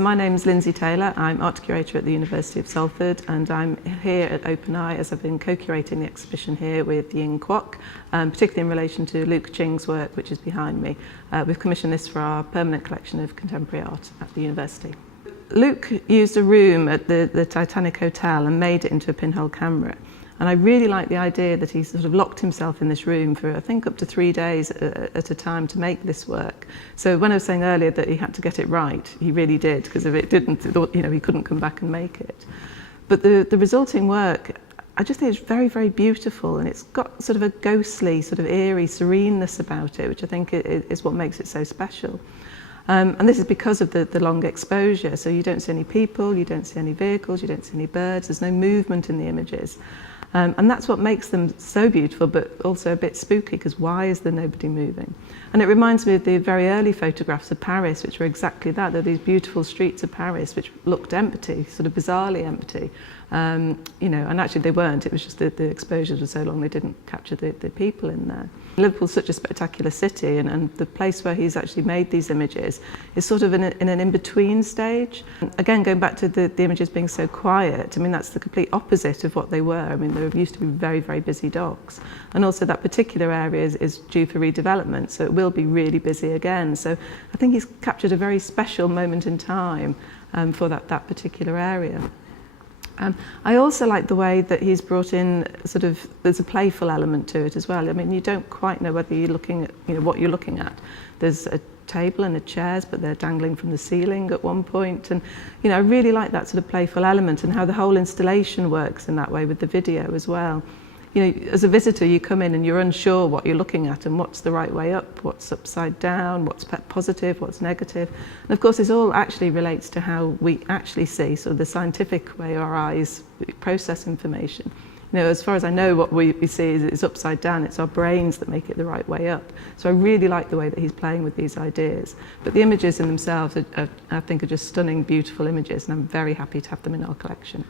My name's Lindsay Taylor. I'm Art Curator at the University of Salford, and I'm here at Open Eye as I've been co-curating the exhibition here with Ying Kwok, particularly in relation to Luke Ching's work, which is behind me. We've commissioned this for our permanent collection of contemporary art at the university. Luke used a room at the Titanic hotel and made it into a pinhole camera. And I really like the idea that he sort of locked himself in this room for, I think, up to 3 days at a time to make this work. So when I was saying earlier that he had to get it right, he really did, because if it didn't, he couldn't come back and make it. But the resulting work, I just think it's very, very beautiful, and it's got sort of a ghostly, sort of eerie sereneness about it, which I think is what makes it so special. And this is because of the long exposure, so you don't see any people, you don't see any vehicles, you don't see any birds, there's no movement in the images. And that's what makes them so beautiful, but also a bit spooky, because why is there nobody moving? And it reminds me of the very early photographs of Paris, which were exactly that. They're these beautiful streets of Paris, which looked empty, sort of bizarrely empty. And actually they weren't. It was just the exposures were so long they didn't capture the people in there. Liverpool's such a spectacular city, and the place where he's actually made these images is sort of in an in-between stage. Again, going back to the images being so quiet, I mean, that's the complete opposite of what they were. I mean, there used to be very, very busy docks. And also that particular area is due for redevelopment, so it will be really busy again. So I think he's captured a very special moment in time for that particular area. I also like the way that he's brought in there's a playful element to it as well. I mean, you don't quite know whether you're looking at, what you're looking at. There's a table and chairs, but they're dangling from the ceiling at one point. And, I really like that sort of playful element and how the whole installation works in that way with the video as well. As a visitor, you come in and you're unsure what you're looking at and what's the right way up, what's upside down, what's positive, what's negative. And of course, this all actually relates to how we actually see, sort of the scientific way our eyes process information. As far as I know, what we see is upside down. It's our brains that make it the right way up. So I really like the way that he's playing with these ideas. But the images in themselves, I think, are just stunning, beautiful images, and I'm very happy to have them in our collection.